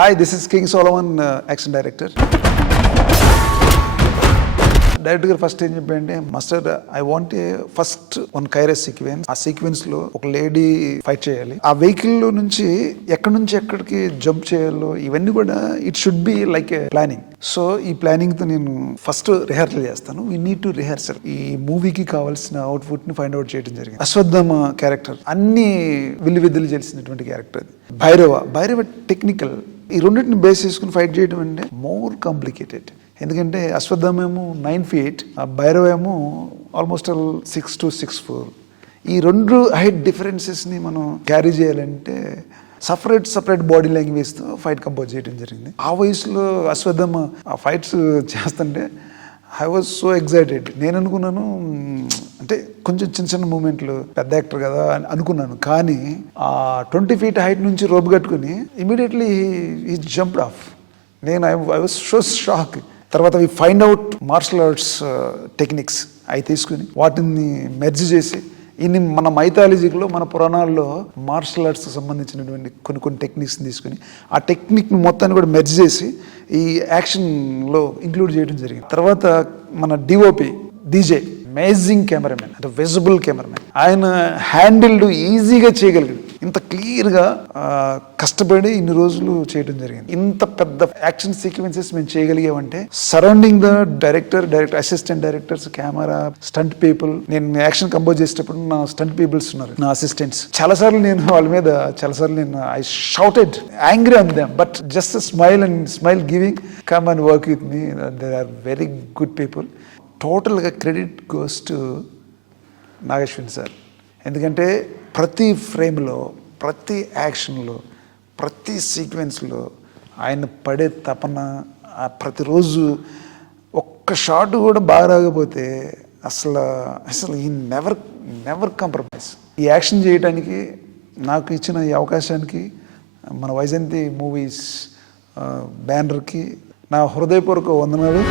Hi, this is King Solomon, action director. Director గారు first ఏం చెప్పండి, master I want first one chorus sequence. ఆ sequence లో ఒక లేడీ ఫైట్ చేయాలి. ఆ వెహికల్ లో నుంచి ఎక్కడికి జంప్ చేయాలో ఇవన్నీ కూడా it should be like A planning. So ఈ ప్లానింగ్ తో నేను ఫస్ట్ రిహార్సల్ చేస్తాను. We need to rehearsal. ఈ మూవీకి కావాల్సిన అవుట్పుట్ ని ఫైండ్ అవుట్ చేయడం జరిగింది. అశ్వత్థామ క్యారెక్టర్ అన్ని విద్యలు చేసినటువంటి క్యారెక్టర్. భైరవ టెక్నికల్. ఈ రెండింటిని బేస్ చేసుకుని ఫైట్ చేయడం అంటే మోర్ కాంప్లికేటెడ్. ఎందుకంటే అశ్వత్థామ ఏమో 9 feet, ఆ భైరవ ఏమో ఆల్మోస్ట్ 6 to 6'4". ఈ రెండు హైట్ డిఫరెన్సెస్ని మనం క్యారీ చేయాలంటే సపరేట్ బాడీ లాంగ్వేజ్తో ఫైట్ కంపోజ్ చేయడం జరిగింది. ఆ వయసులో అశ్వత్థామ ఆ ఫైట్స్ చేస్తుంటే ఐ వాజ్ సో ఎగ్జైటెడ్. నేను అనుకున్నాను అంటే కొంచెం చిన్న మూమెంట్లు, పెద్ద యాక్టర్ కదా అని అనుకున్నాను. కానీ ఆ 20 feet హైట్ నుంచి రోప్ కట్టుకుని ఇమీడియట్లీ ఈ జంప్డ్ ఆఫ్. నేను ఐ వాజ్ సో షాక్. తర్వాత we find out martial arts techniques అవి తీసుకుని వాటిని మెర్జ్ చేసి ఇన్ని మన మైథాలజీలో మన పురాణాల్లో మార్షల్ ఆర్ట్స్ సంబంధించినటువంటి కొన్ని టెక్నిక్స్ని తీసుకుని ఆ టెక్నిక్ని మొత్తాన్ని కూడా మెర్జ్ చేసి ఈ యాక్షన్లో ఇంక్లూడ్ చేయడం జరిగింది. తర్వాత మన డిఓపి డీజే అమేజింగ్ కెమెరామెన్, అంటే విజిబుల్ కెమెరామెన్. ఆయన హ్యాండిల్డ్ ఈజీగా చేయగలిగాడు. ఇంత క్లియర్గా కష్టపడి ఇన్ని రోజులు చేయడం జరిగింది. ఇంత పెద్ద యాక్షన్ సీక్వెన్సెస్ మేము చేయగలిగామంటే surrounding the director assistant directors, camera, stunt people. నేను యాక్షన్ కంపోజ్ చేసేటప్పుడు నా స్టంట్ పీపుల్స్ ఉన్నారు, నా అసిస్టెంట్స్. చాలాసార్లు నేను వాళ్ళ మీద I shouted angry on them, but just smile giving come and work with me. They are very good people. టోటల్గా credit goes to Nageshwan sir. ఎందుకంటే ప్రతి ఫ్రేమ్లో, ప్రతి యాక్షన్లో, ప్రతి సీక్వెన్స్లో ఆయన పడే తపన, ప్రతిరోజు ఒక్క షాట్ కూడా బాగా రాకపోతే అసలు ఈ నెవర్ కాంప్రమైజ్. ఈ యాక్షన్ చేయడానికి నాకు ఇచ్చిన ఈ అవకాశానికి మన వైజయంతి మూవీస్ బ్యానర్కి నా హృదయపూర్వక వందనాలు.